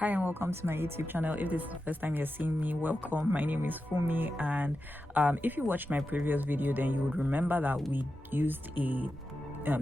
Hi and welcome to my YouTube channel. If this is the first time you're seeing me, welcome. My name is Fumi, and if you watched my previous video, then you would remember that we used a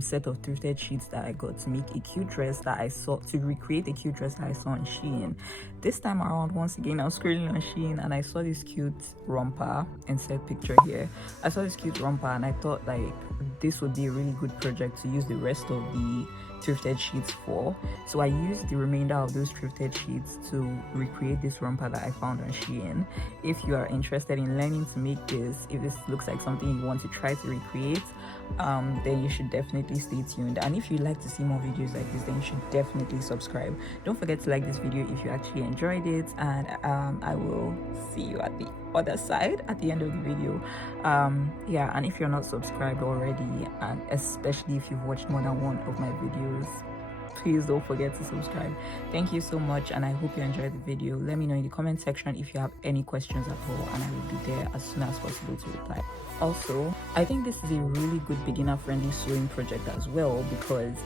set of thrifted sheets that I got to make a cute dress that I saw, to recreate a cute dress that I saw on SHEIN. This time around, once again, I was scrolling on SHEIN and I saw this cute romper. Insert picture here. I saw this cute romper and I thought like this would be a really good project to use the rest of the thrifted sheets for. So I used the remainder of those thrifted sheets to recreate this romper that I found on SHEIN. If you are interested in learning to make this, if this looks like something you want to try to recreate, then you should definitely stay tuned. And if you'd like to see more videos like this, then you should definitely subscribe. Don't forget to like this video if you actually enjoyed it, and I will see you at the other side at the end of the video. Yeah, and if you're not subscribed already, and especially if you've watched more than one of my videos, please don't forget to subscribe. Thank you so much, and I hope you enjoyed the video. Let me know in the comment section if you have any questions at all, and I will be there as soon as possible to reply. Also, I think this is a really good beginner-friendly sewing project as well, because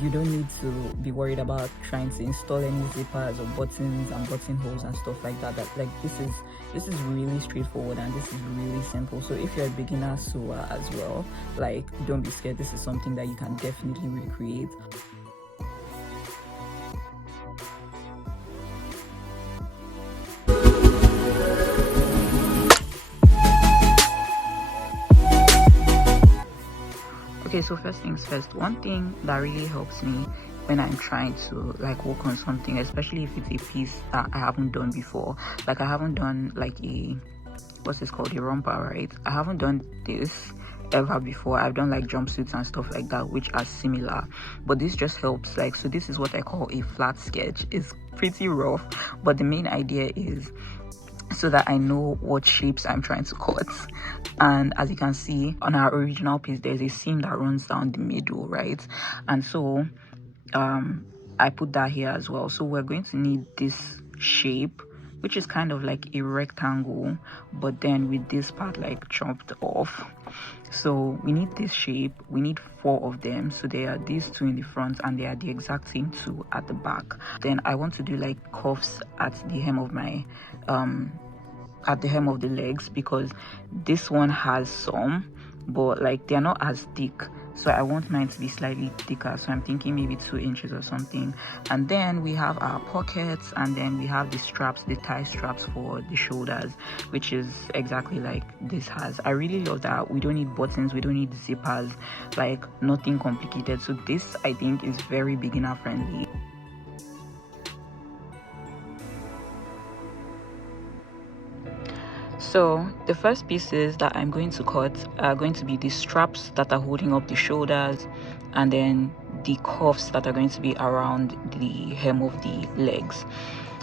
you don't need to be worried about trying to install any zippers or buttons and buttonholes and stuff like that. Like this is really straightforward and this is really simple. So if you're a beginner sewer as well, like, don't be scared. This is something that you can definitely recreate. Okay, so first things first, one thing that really helps me when I'm trying to like work on something, especially if it's a piece that I haven't done before, like I haven't done like a, what's this called, a romper, right? I haven't done this ever before. I've done like jumpsuits and stuff like that, which are similar, but this just helps. Like, so this is what I call a flat sketch. It's pretty rough, but the main idea is so that I know what shapes I'm trying to cut. And as you can see on our original piece, there's a seam that runs down the middle, right? And so I put that here as well. So we're going to need this shape, which is kind of like a rectangle, but then with this part like chopped off. So we need this shape. We need 4 of them. So there are these 2 in the front and they are the exact same 2 at the back. Then I want to do like cuffs at the hem of my at the hem of the legs, because this one has some, but like they're not as thick, so I want mine to be slightly thicker. So I'm thinking maybe 2 inches or something. And then we have our pockets, and then we have the straps, the tie straps for the shoulders, which is exactly like this has. I really love that we don't need buttons, we don't need zippers, like nothing complicated. So this, I think, is very beginner friendly. So the first pieces that I'm going to cut are going to be the straps that are holding up the shoulders, and then the cuffs that are going to be around the hem of the legs,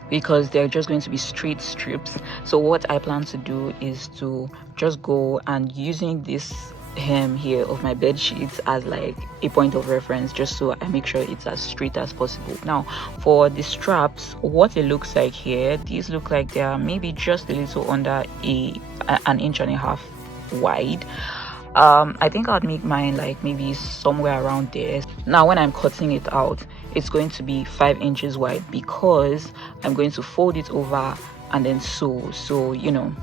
because they're just going to be straight strips. So what I plan to do is to just go and using this hem here of my bed sheets as like a point of reference, just so I make sure it's as straight as possible. Now for the straps, what it looks like here, these look like they are maybe just a little under an inch and a half wide. I think I'd make mine like maybe somewhere around there. Now when I'm cutting it out, it's going to be 5 inches wide, because I'm going to fold it over and then sew. So you know,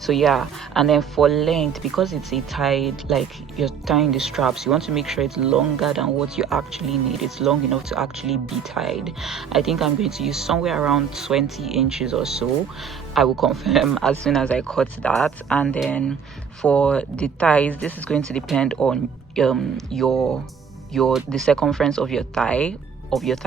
so yeah. And then for length, because it's a tied, like you're tying the straps, you want to make sure it's longer than what you actually need. It's long enough to actually be tied. I think I'm going to use somewhere around 20 inches or so. I will confirm as soon as I cut that. And then for the ties, this is going to depend on the circumference of your thigh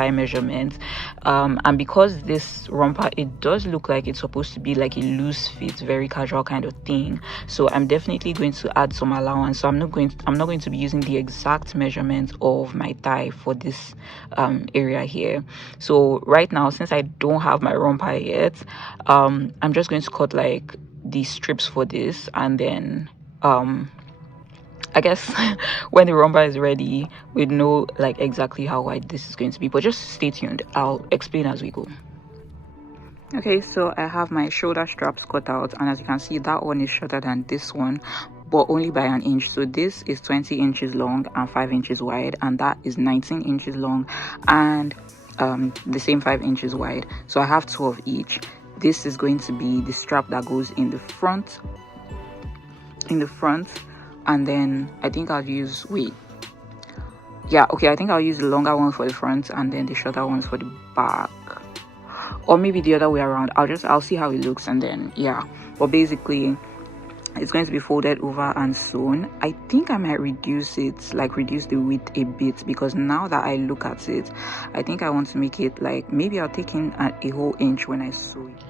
measurement, and because this romper, it does look like it's supposed to be like a loose fit, very casual kind of thing, so I'm definitely going to add some allowance. So I'm not going to be using the exact measurement of my thigh for this area here. So right now, since I don't have my romper yet, I'm just going to cut like the strips for this, and then I guess when the romper is ready, we know like exactly how wide this is going to be. But just stay tuned, I'll explain as we go. Okay, so I have my shoulder straps cut out, and as you can see, that one is shorter than this one, but only by an inch. So this is 20 inches long and 5 inches wide, and that is 19 inches long. And the same 5 inches wide, so I have 2 of each. This is going to be the strap that goes in the front, and then I think I'll use I think I'll use the longer one for the front and then the shorter ones for the back, or maybe the other way around. I'll see how it looks, and then yeah. But basically it's going to be folded over and sewn. I think I might reduce the width a bit, because now that I look at it, I think I want to make it like, maybe I'll take in a whole inch when I sew it.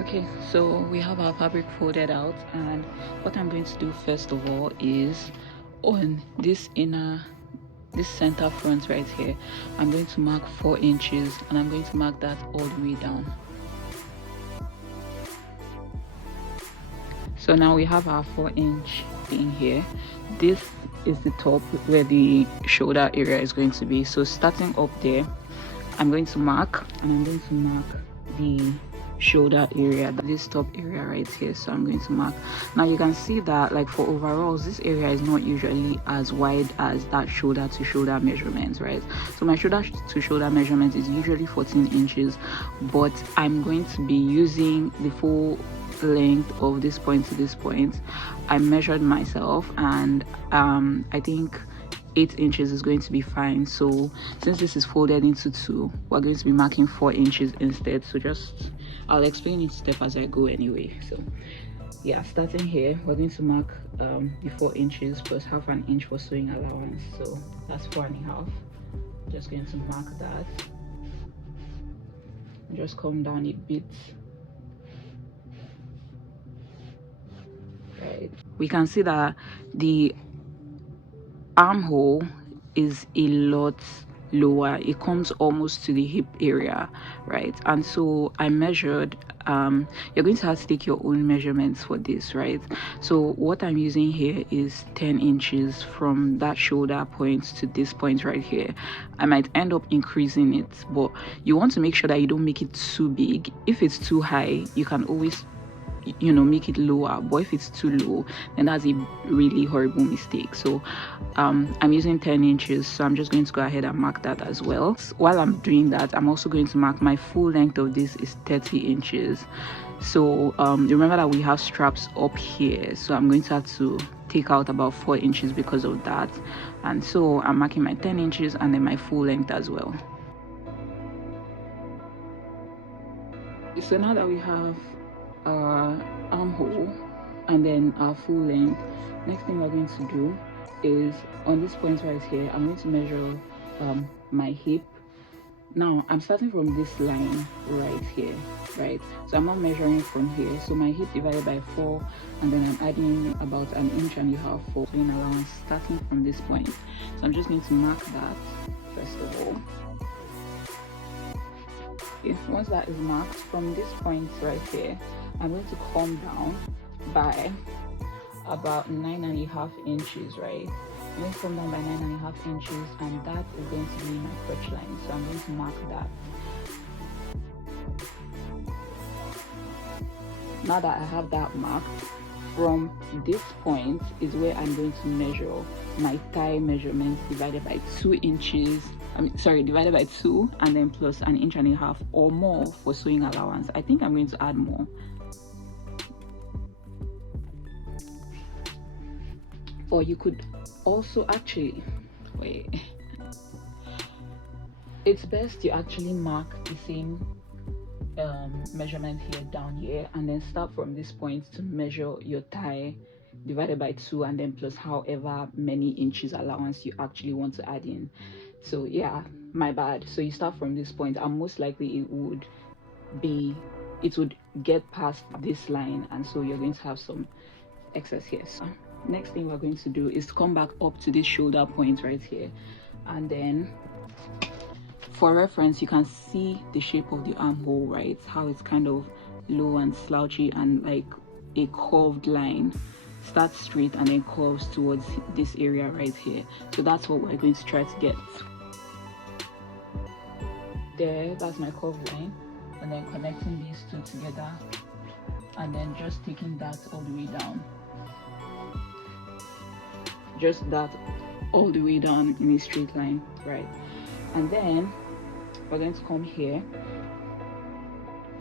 Okay, so we have our fabric folded out, and what I'm going to do first of all is on this center front right here, I'm going to mark 4 inches, and I'm going to mark that all the way down. So now we have our 4-inch thing here. This is the top where the shoulder area is going to be. So starting up there, I'm going to mark, and I'm going to mark the shoulder area, this top area right here. So I'm going to mark. Now you can see that, like, for overalls, this area is not usually as wide as that shoulder to shoulder measurement, right? So my shoulder to shoulder measurement is usually 14 inches, but I'm going to be using the full length of this point to this point. I measured myself, and I think 8 inches is going to be fine. So since this is folded into 2, we're going to be marking 4 inches instead. So I'll explain each step as I go anyway. So yeah, starting here, we're going to mark the 4 inches plus half an inch for sewing allowance, so that's 4.5. Just going to mark that, just come down a bit. Right, we can see that the armhole is a lot lower. It comes almost to the hip area, right? And so I measured, you're going to have to take your own measurements for this, right? So what I'm using here is 10 inches from that shoulder point to this point right here. I might end up increasing it, but you want to make sure that you don't make it too big. If it's too high, you can always, you know, make it lower, but if it's too low, then that's a really horrible mistake. So I'm using 10 inches, so I'm just going to go ahead and mark that as well. While I'm doing that, I'm also going to mark my full length of this is 30 inches. So remember that we have straps up here, so I'm going to have to take out about 4 inches because of that. And so I'm marking my 10 inches and then my full length as well. So now that we have our armhole and then our full length, next thing we're going to do is on this point right here, I'm going to measure my hip. Now I'm starting from this line right here, right? So I'm not measuring from here. So my hip divided by 4, and then I'm adding about 1.5 inches for sewing allowance starting from this point. So I'm just going to mark that first of all. Once that is marked, from this point right here, I'm going to come down by about 9.5 inches, right? I'm going to come down by 9.5 inches, and that is going to be my crotch line. So I'm going to mark that. Now that I have that marked, from this point is where I'm going to measure my thigh measurement divided by 2 inches. Divided by 2, and then plus 1.5 inches or more for sewing allowance. I think I'm going to add more. Or you could also actually wait. It's best you actually mark the same measurement here down here, and then start from this point to measure your thigh divided by 2, and then plus however many inches allowance you actually want to add in. So yeah, my bad. So you start from this point, and most likely it would get past this line, and so you're going to have some excess here. So next thing we're going to do is to come back up to this shoulder point right here, and then for reference you can see the shape of the armhole, right? How it's kind of low and slouchy and like a curved line. Starts straight and then curves towards this area right here. So that's what we're going to try to get. There, that's my curved line, and then connecting these two together, and then just taking that all the way down. Just that all the way down in a straight line, right? And then we're going to come here,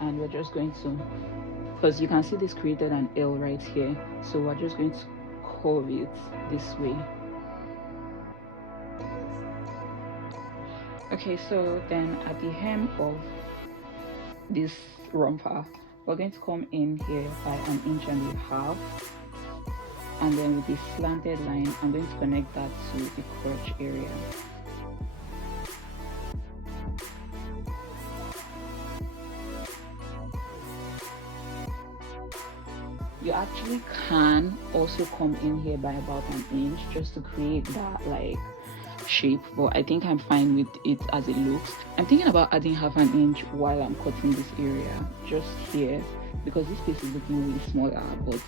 and we're just going to, because you can see this created an L right here, so we're just going to curve it this way. Okay, so then at the hem of this romper, we're going to come in here by 1.5 inches, and then with this slanted line, I'm going to connect that to the crotch area. You actually can also come in here by about 1 inch just to create that like shape, but I think I'm fine with it as it looks. I'm thinking about adding 1/2 inch while I'm cutting this area just here, because this piece is looking really smaller, but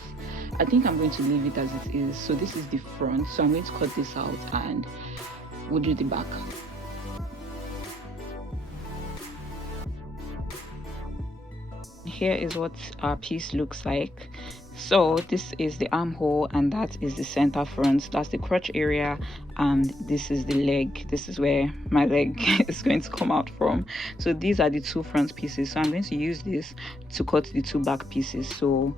I think I'm going to leave it as it is. So this is the front, so I'm going to cut this out and we'll do the back. Here is what our piece looks like. So this is the armhole, and that is the center front, that's the crotch area, and this is the leg. This is where my leg is going to come out from. So these are the two front pieces, so I'm going to use this to cut the two back pieces. So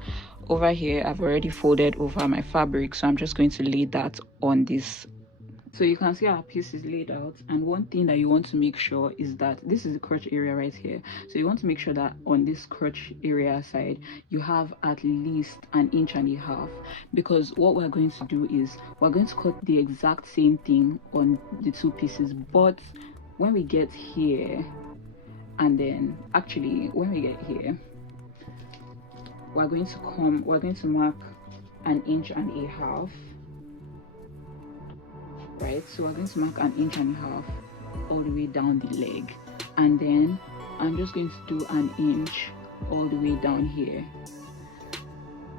over here I've already folded over my fabric, so I'm just going to lay that on this. So you can see our piece is laid out, and one thing that you want to make sure is that this is the crotch area right here, so you want to make sure that on this crotch area side you have at least 1.5 inches, because what we're going to do is we're going to cut the exact same thing on the two pieces, but when we get here, and then actually when we get here, we're going to mark 1.5 inches. Right, so we're going to mark 1.5 inches all the way down the leg, and then I'm just going to do 1 inch all the way down here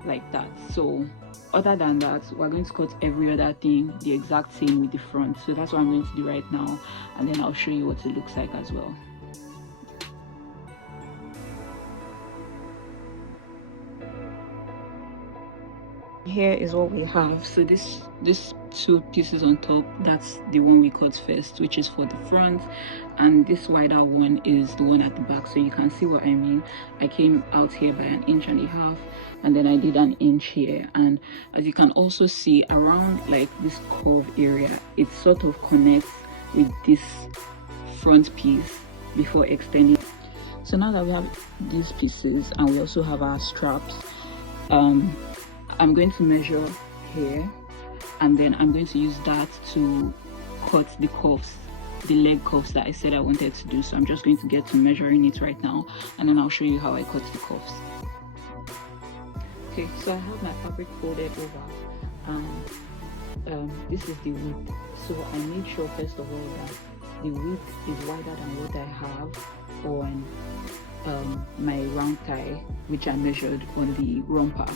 like that. So other than that, we're going to cut every other thing the exact same with the front. So that's what I'm going to do right now, and then I'll show you what it looks like as well. Here is what we have. So this two pieces on top, that's the one we cut first, which is for the front, and this wider one is the one at the back. So you can see what I mean. I came out here by 1.5 inches, and then I did 1 inch here, and as you can also see around like this curve area, it sort of connects with this front piece before extending. So now that we have these pieces and we also have our straps, I'm going to measure here, and then I'm going to use that to cut the cuffs, the leg cuffs that I said I wanted to do. So I'm just going to get to measuring it right now, and then I'll show you how I cut the cuffs. Okay, so I have my fabric folded over, and this is the width. So I made sure first of all that the width is wider than what I have on my round tie, which I measured on the romper,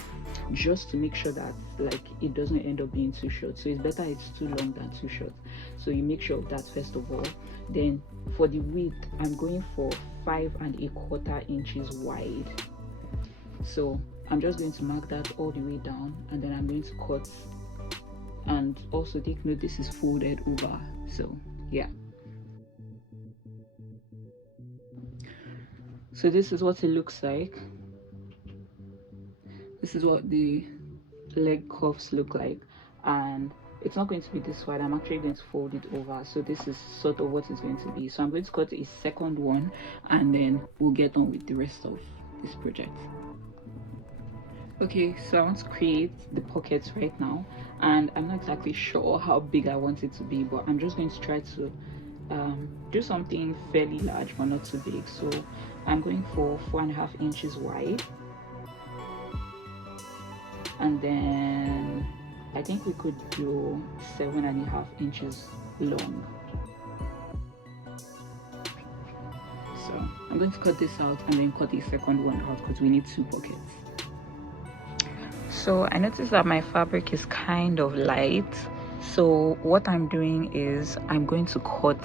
just to make sure that like it doesn't end up being too short. So it's better it's too long than too short, so you make sure of that first of all. Then for the width, I'm going for 5.25 inches wide, so I'm just going to mark that all the way down, and then I'm going to cut. And also take note, this is folded over, so yeah. So this is what it looks like. This is what the leg cuffs look like, and it's not going to be this wide. I'm actually going to fold it over, so this is sort of what it's going to be. So I'm going to cut a second one, and then we'll get on with the rest of this project. Okay, so I want to create the pockets right now, and I'm not exactly sure how big I want it to be, but I'm just going to try to do something fairly large but not too big. So I'm going for 4.5 inches wide, and then I think we could do 7.5 inches long. So I'm going to cut this out and then cut the second one out because we need 2 pockets. So I noticed that my fabric is kind of light, so what I'm doing is I'm going to cut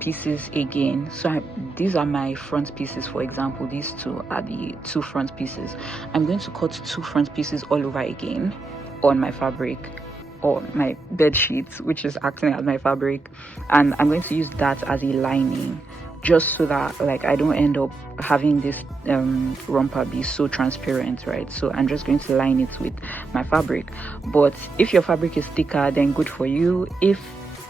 pieces again. So these are my front pieces, for example. These two are the 2 front pieces. I'm going to cut 2 front pieces all over again on my fabric, or my bed sheets, which is acting as my fabric, and I'm going to use that as a lining. just so that like I don't end up having this romper be so transparent, right? So I'm just going to line it with my fabric. But if your fabric is thicker, then good for you. If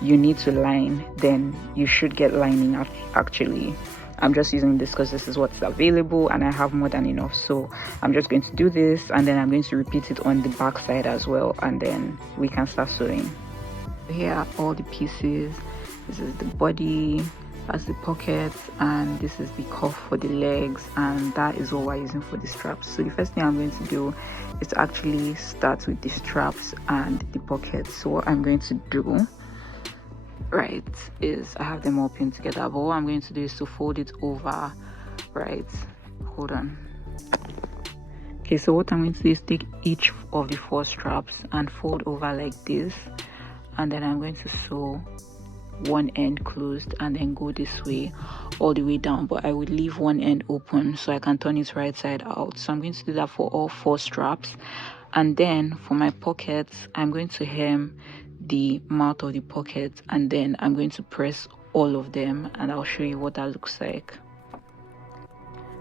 you need to line, then you should get lining. Actually, I'm just using this because this is what's available and I have more than enough. So I'm just going to do this, and then I'm going to repeat it on the back side as well, and then we can start sewing. Here are all the pieces. This is the body, that's the pockets, and this is the cuff for the legs, and that is what we're using for the straps. So the first thing I'm going to do is to actually start with the straps and the pockets. So what I'm going to do, right, is I have them all pinned together, but what I'm going to do is to fold it over, right? Hold on. Okay, so what I'm going to do is take each of the 4 straps and fold over like this, and then I'm going to sew one end closed and then go this way all the way down, but I would leave one end open so I can turn it right side out. So I'm going to do that for all 4 straps. And then for my pockets, I'm going to hem the mouth of the pocket, and then I'm going to press all of them, and I'll show you what that looks like.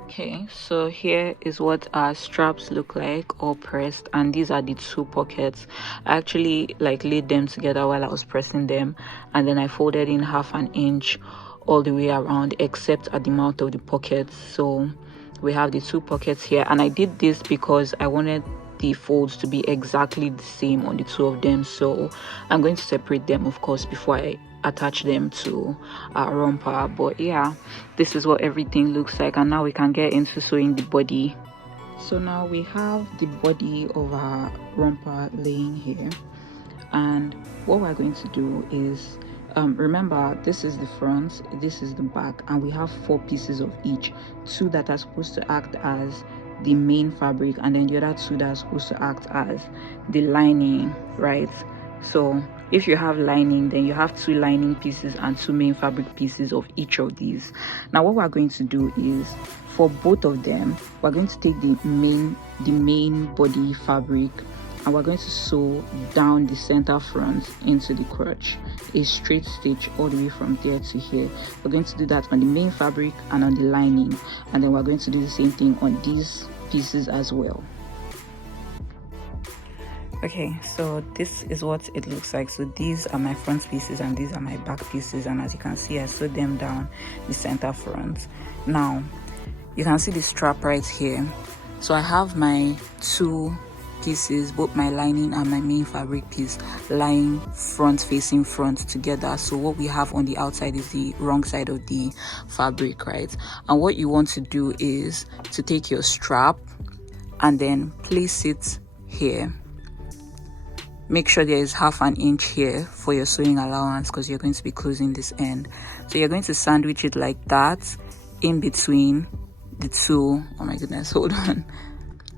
Okay, so here is what our straps look like all pressed, and these are the 2 pockets. I actually like laid them together while I was pressing them, and then I folded in 1/2 inch all the way around except at the mouth of the pockets. So we have the 2 pockets here, and I did this because I wanted the folds to be exactly the same on the 2 of them. So I'm going to separate them, of course, before I attach them to our romper. But yeah, this is what everything looks like, and now we can get into sewing the body. So now we have the body of our romper laying here, and what we're going to do is remember, this is the front, this is the back, and we have 4 pieces of each, 2 that are supposed to act as the main fabric, and then the other 2 that are supposed to act as the lining, right? So if you have lining, then you have 2 lining pieces and 2 main fabric pieces of each of these. Now what we're going to do is, for both of them, we're going to take the main body fabric, and we're going to sew down the center front into the crotch, a straight stitch all the way from there to here. We're going to do that on the main fabric and on the lining, and then we're going to do the same thing on these pieces as well. Okay, so this is what it looks like. So these are my front pieces and these are my back pieces, and as you can see, I sewed them down the center front. Now you can see the strap right here. So I have my 2 pieces, both my lining and my main fabric piece, lying front facing front together. So what we have on the outside is the wrong side of the fabric, right? And what you want to do is to take your strap and then place it here. Make sure there is 1/2 inch here for your sewing allowance, because you're going to be closing this end. So you're going to sandwich it like that in between the 2. Oh my goodness, hold on.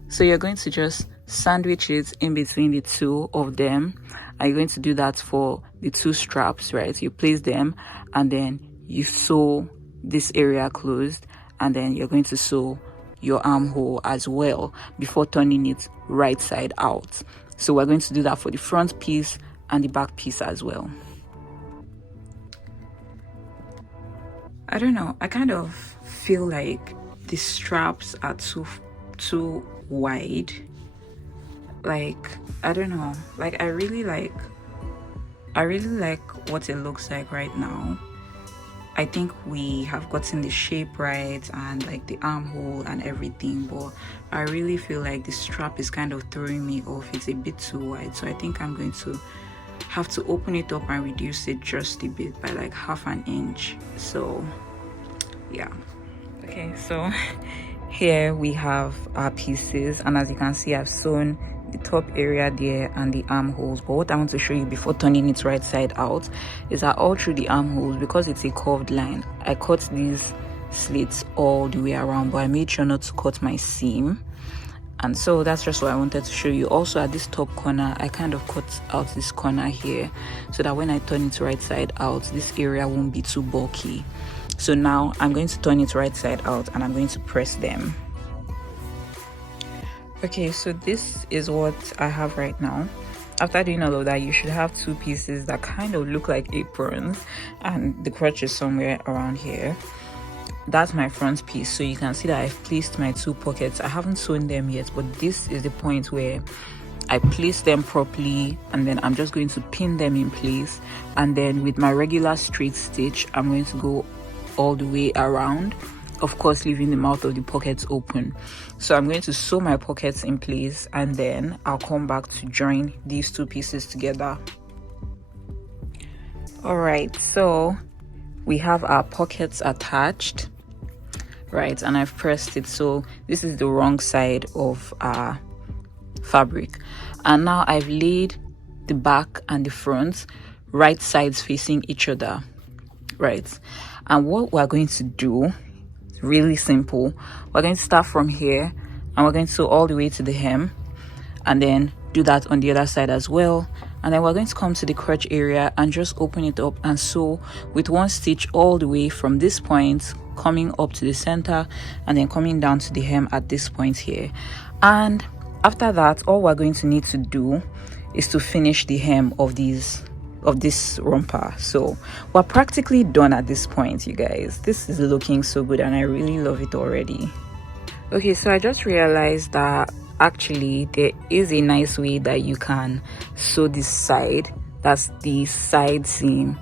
So you're going to just sandwich it in between the 2 of them, and you're going to do that for the 2 straps, right? You place them and then you sew this area closed, and then you're going to sew your armhole as well before turning it right side out. So we're going to do that for the front piece and the back piece as well. I don't know, I kind of feel like the straps are too wide. Like, I don't know, like I really like what it looks like right now. I think we have gotten the shape right and like the armhole and everything, but I really feel like the strap is kind of throwing me off. It's a bit too wide, so I think I'm going to have to open it up and reduce it just a bit by like 1/2 inch. So yeah, okay, so here we have our pieces, and as you can see, I've sewn the top area there and the armholes. But what I want to show you before turning it right side out is that all through the armholes, because it's a curved line, I cut these slits all the way around, but I made sure not to cut my seam. And so that's just what I wanted to show you. Also at this top corner, I kind of cut out this corner here so that when I turn it right side out, this area won't be too bulky. So now I'm going to turn it right side out and I'm going to press them. Okay, so this is what I have right now. After doing all of that, you should have 2 pieces that kind of look like aprons, and the crotch is somewhere around here. that's my front piece. So you can see that I've placed my 2 pockets. I haven't sewn them yet, but this is the point where I place them properly, and then I'm just going to pin them in place, and then with my regular straight stitch I'm going to go all the way around, of course leaving the mouth of the pockets open. So I'm going to sew my pockets in place, and then I'll come back to join these 2 pieces together. All right, so we have our pockets attached, right, and I've pressed it. So this is the wrong side of our fabric, and now I've laid the back and the front right sides facing each other, right? And what we're going to do, really simple, we're going to start from here and we're going to sew all the way to the hem, and then do that on the other side as well. And then we're going to come to the crotch area and just open it up and sew with 1 stitch all the way from this point, coming up to the center and then coming down to the hem at this point here. And after that, all we're going to need to do is to finish the hem of this romper. So we're practically done at this point, you guys. This is looking so good and I really love it already. Okay, so I just realized that actually there is a nice way that you can sew this side, that's the side seam,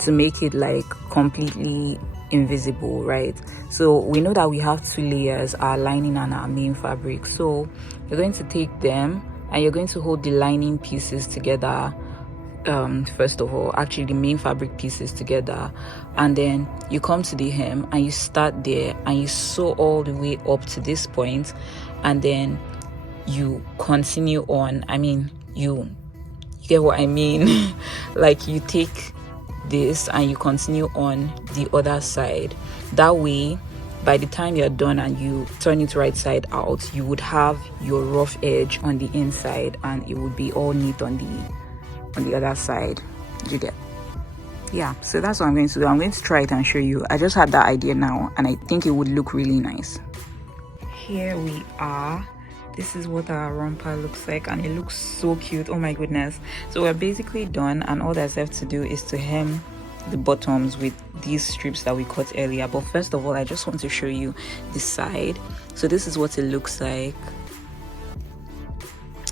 to make it like completely invisible, right? So we know that we have 2 layers, our lining and our main fabric. So you're going to take them and you're going to hold the lining pieces together, first of all, actually the main fabric pieces together, and then you come to the hem and you start there and you sew all the way up to this point, and then you continue on. I mean, you get what I mean? Like you take this and you continue on the other side. That way, by the time you're done and you turn it right side out, you would have your rough edge on the inside and it would be all neat on the other side. You get? Yeah, so that's what I'm going to do. I'm going to try it and show you. I just had that idea now and I think it would look really nice. Here we are. This is what our romper looks like and it looks so cute. Oh my goodness. So we're basically done, and all that's left to do is to hem the bottoms with these strips that we cut earlier. But first of all, I just want to show you the side. So this is what it looks like.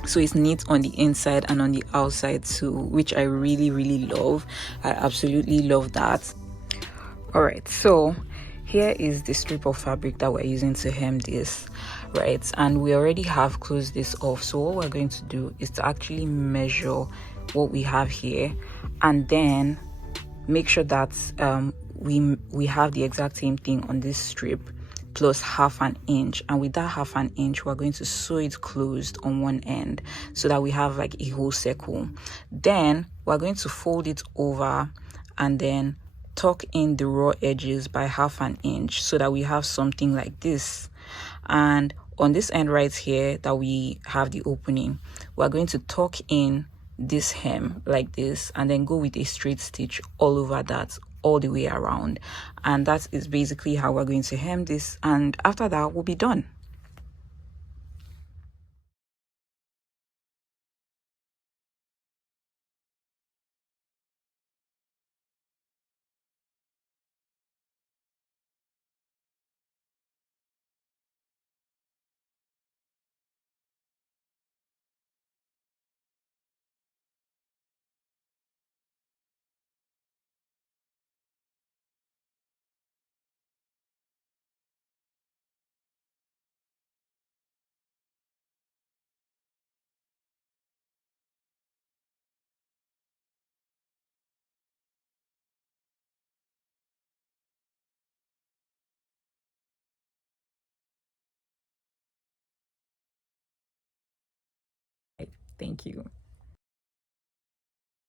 So it's neat on the inside and on the outside too, which I really love. I absolutely love that. All right, so here is the strip of fabric that we're using to hem this, right? And we already have closed this off. So what we're going to do is to actually measure what we have here, and then make sure that we have the exact same thing on this strip plus 1/2 inch. And with that 1/2 inch, we're going to sew it closed on one end so that we have like a whole circle. Then we're going to fold it over and then tuck in the raw edges by 1/2 inch so that we have something like this. And on this end right here that we have the opening, we're going to tuck in this hem like this and then go with a straight stitch all over that, all the way around. And that is basically how we're going to hem this, and after that we'll be done. Thank you.